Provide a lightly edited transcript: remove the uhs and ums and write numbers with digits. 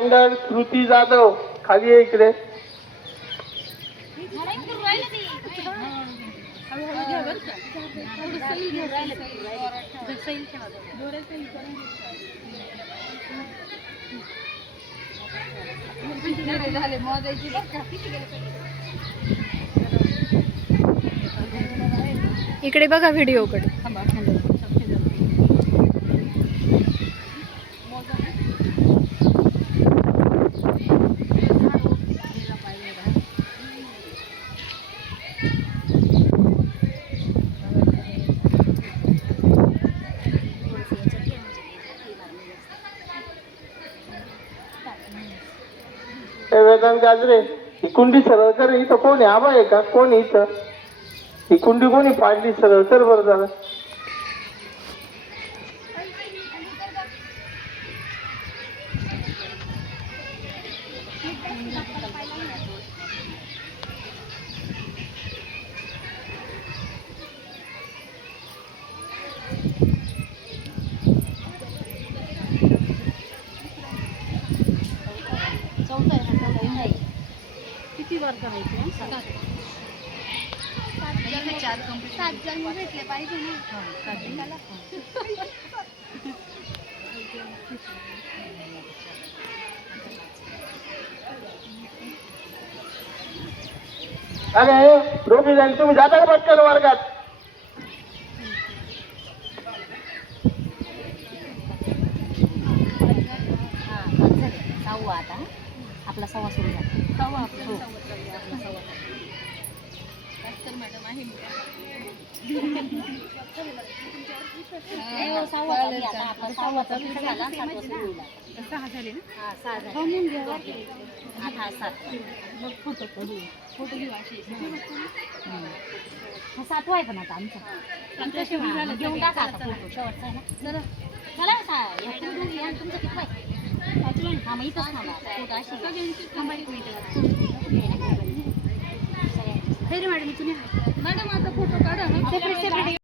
मंडळ श्रुती जाधव खाली आहे इकडे. इकडे बघा व्हिडिओकडे. वेदांत गाजरे ही कुंडी सरळ कर. इथं कोण आहे? आबा आहे का? कोण आहे इथं? ही कुंडी कोणी पाडली? सरळ कर बरं झालं. किती वर्ग माहिती? 7 जण भेटले पाहिजे ना. अरे रोगी जाईल. तुम्ही जाता का पटकन वर्गात? आता आपला सव्वा सुरू झाला. मॅडम आहे सहा झाले ना. फोटो घेऊ अशी. सातवा आहे पण आता आमचा. घेऊन टाका आता फोटो शेवटचा आहे ना. चला तुमचं किती आहे? हा मग इथंच थांबा. फोटो अशी थांबा 1 मिनिट. मॅडम तुम्ही मॅडम आता फोटो काढा.